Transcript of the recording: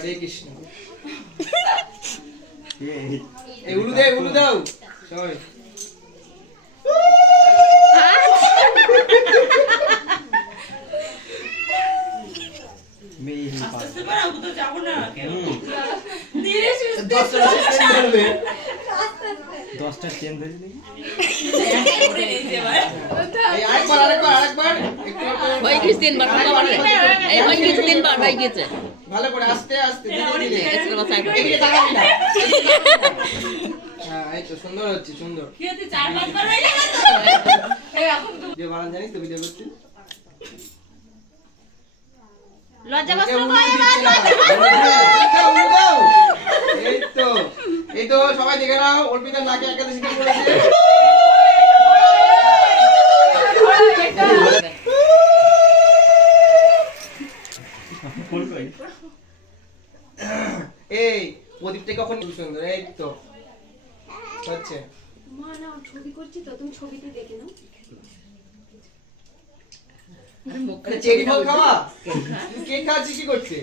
হরে কৃষ্ণ। এই উলু দাও সবাই। দশটা চেন ধরে দেখি ভালো করে আস্তে আস্তে এই তো সুন্দর হচ্ছে সুন্দর। যে বানান জানিস তো ভিডিও করতে এই তো সবাই দেখে নাও অর্পিতার নাকে একাদশী কি করেছে। এই প্রদীপটা কখন সুন্দর। এই তো হচ্ছে মা না ছবি করছি তো তুমি ছবিতে দেখে নাও। চেরি ফল খাওয়া কেক খাওয়াচ্ছি কি করছে।